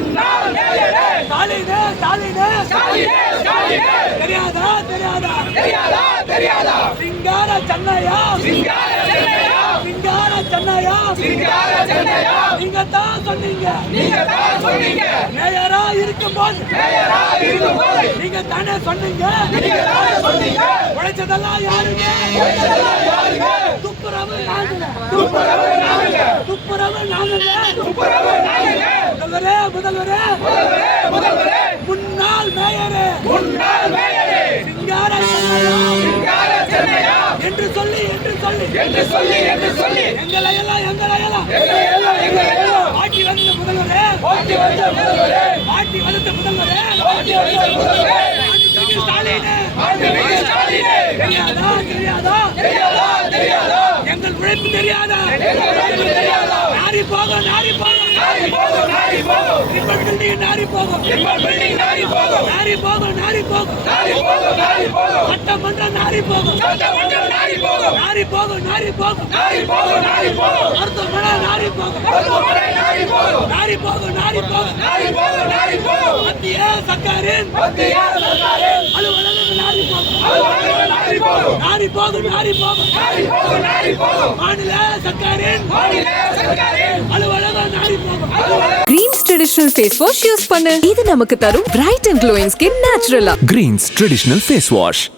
ஸ்டாலினே ஸ்டாலினே ஸ்டாலினே ஸ்டாலினே தெரியாதா தெரியாதா தெரியாதா தெரியாதா சிங்கார சென்னையா சிங்கார சென்னையா சிங்கார சென்னையா சிங்கார சென்னையா நீங்க தான் சொன்னீங்க. நீங்க தான் சொன்னீங்க. மேயரா மேயரா நீங்க தானே சொன்னீங்க நீங்க தானே சொன்னீங்க உழைச்சதெல்லாம் யாருங்க? உழைச்சதெல்லாம் யாருங்க? துப்புரவு நாங்க துப்புரவு நாங்க துப்புரவு நாங்க துப்புரவு நாங்க முதல்வரே முதல்வரே முன்னாள் மேயரே முன்னாள் மேயரே. சிங்கார சிங்கார சென்னையா என்று சொல்லி என்று சொல்லி. என்று சொல்லி என்று சொல்லி. எங்களை எல்லாம் எங்களை எல்லாம் எங்க எல்லாம் எங்க எல்லாம் ஆட்சி வந்த முதல்வரே. போட்டி வந்த முதல்வரே. ஆட்சி வந்த முதல்வரே. போட்டி வந்த முதல்வரே. மாண்புமிகு ஸ்டாலினே. மாண்புமிகு ஸ்டாலினே. தெரியாதா? தெரியாதா? தெரியாதா? தெரியாதா? எங்கள் உழைப்பு தெரியாதா? எங்கள் உழைப்பு தெரியாதா? நாரி போகும் நாரி போகும் நாரி போகும் நாரி ட்ரிபிள் பில்டிங் நாரி போகும் ட்ரிபிள் பில்டிங் நாரி போகும் நாரி போகும் நாரி போகும் நாரி போகும் நாரி போகும் சட்டமன்றம் நாரி போகும் சட்டமன்றம் நாரி போகும் நாரி போகும் நாரி போகும் நாரி போகும் நாரி போகும் மருத்துவமனை நாரி போகும் மருத்துவமனை நாரி போகும் நாரி போகும் நாரி போகும் நாரி போகும் நாரி போகும் மத்திய சர்க்காரின் மத்திய சர்க்காரின் அலுவலகம் நாரி போகும் அலுவலகம் நாரி போகும் நாரி போகும் நாரி போகும் நாரி போகும் நாரி போகும் மாநில சர்க்காரின் மாநில சர்க்காரின் அலுவலகம் நாரி போகும் அலுவலகம் greens traditional face wash use பண்ணு. இது நமக்கு தரும் பிரைட் அண்ட் க்ளோயிங் ஸ்கின் நேச்சுரலா கிரீன்ஸ் ட்ரெடிஷனல் ஃபேஸ் வாஷ்